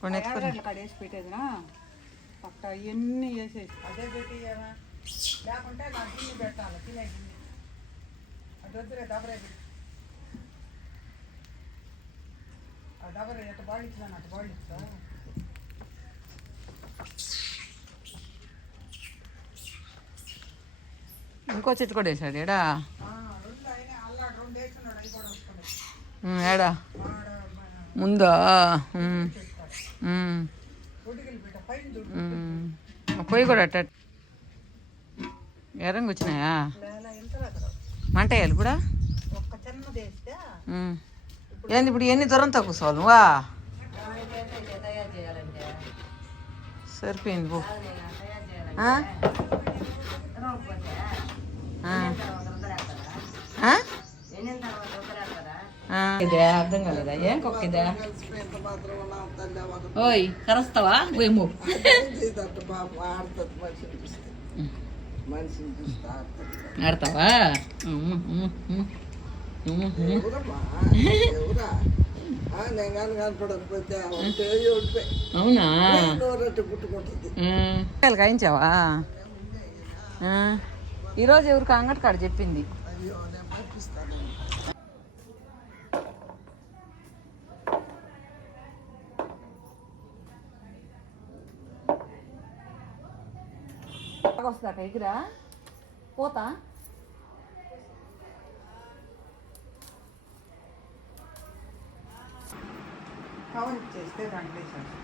కొన్ని కడేసి పెట్టేదినా పక్క ఇవన్నీ వేసేసి అదే పెట్టి లేకుంటే నా గిన్నె పెట్టాలి తినే గిన్నె అది వద్దురే దబరే ఆ దబరే ఎట్ట బాగా ఇచ్చాను అటు బాగా ఇచ్చా ఇంకో చెట్టు కూడా వేసాడు ఏడా ఏడా ముందా పొయ్యి కూడా అట్ట ఎర్రంగా వచ్చినాయా మంట వేయాలి కూడా ఏంది ఇప్పుడు ఎన్ని దూరంతో కూర్చోవాలి నువ్వా సరిపోయింది పో ఇదే అర్థం కాలేదా ఏం కుక్క ఇదే ఓయ్ కరుస్తావా ఏమో ఆడతావా అవునా కాయించావా ఈరోజు ఎవరికి అంగటి కాడ చెప్పింది వస్తా ఎగిరా పోతా కవర్ ఇచ్చేస్తే దాంట్లో వేసాను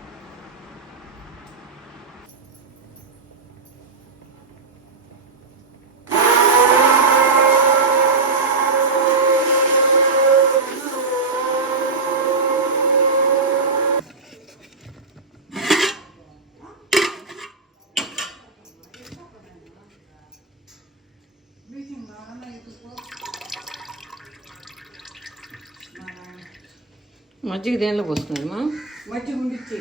మజ్జిగ దేనిలో పోసుకున్నాడు మా మజ్జిగ ఉండిచ్చి